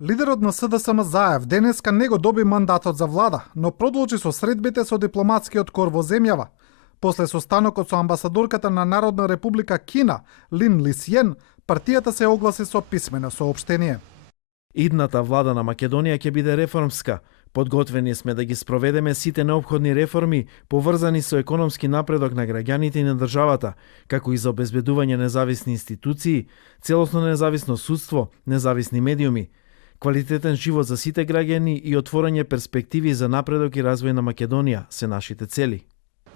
Лидерот на СДСМ Заев денеска не го доби мандатот за влада, но продолжи со средбите со дипломатскиот кор во земјава. После состанокот со амбасадорката на Народна република Кина, Лин Лисјен, партијата се огласи со писмено соопштение. Идната влада на Македонија ќе биде реформска. Подготвени сме да ги спроведеме сите неопходни реформи поврзани со економски напредок на граѓаните и на државата, како и за обезбедување независни институции, целосно независно судство, независни медиуми, квалитетен живот за сите граѓани и отворање перспективи за напредок и развој на Македонија се нашите цели.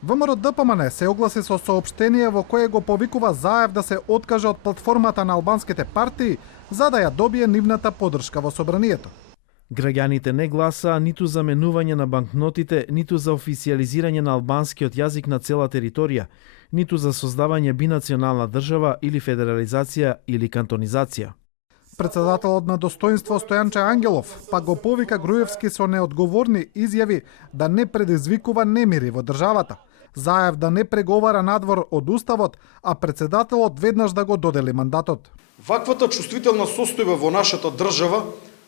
ВМРО ДПМН се огласи со соопштение во кое го повикува Заев да се откаже од платформата на албанските партии за да ја добие нивната поддршка во собранието. Граѓаните не гласаа ниту за менување на банкнотите, ниту за официјализирање на албанскиот јазик на цела територија, ниту за создавање бинационална држава или федерализација или кантонизација. Председателот на Достоинство Стојанче Ангелов пак го повика Груевски со неодговорни изјави да не предизвикува немири во државата. Заев да не преговара надвор од уставот, а председателот веднаш да го додели мандатот. Ваквата чувствителна состојба во нашата држава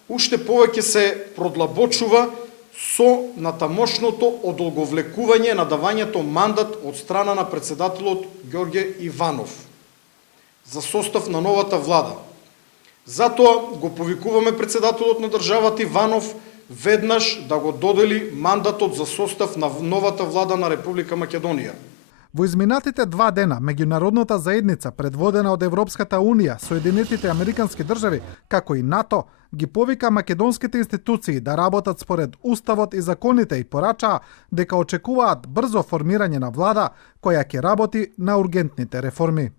уште повеќе се продлабочува со натамошното одолговлекување на давањето мандат од страна на председателот Ѓорѓе Иванов за состав на новата влада. Затоа го повикуваме председателот на државата Иванов веднаш да го додели мандатот за состав на новата влада на Република Македонија. Во изминатите 2 дена, меѓународната заедница, предводена од Европската Унија, Соединетите Американски држави, како и НАТО, ги повика македонските институции да работат според уставот и законите и порачаа дека очекуваат брзо формирање на влада која ќе работи на ургентните реформи.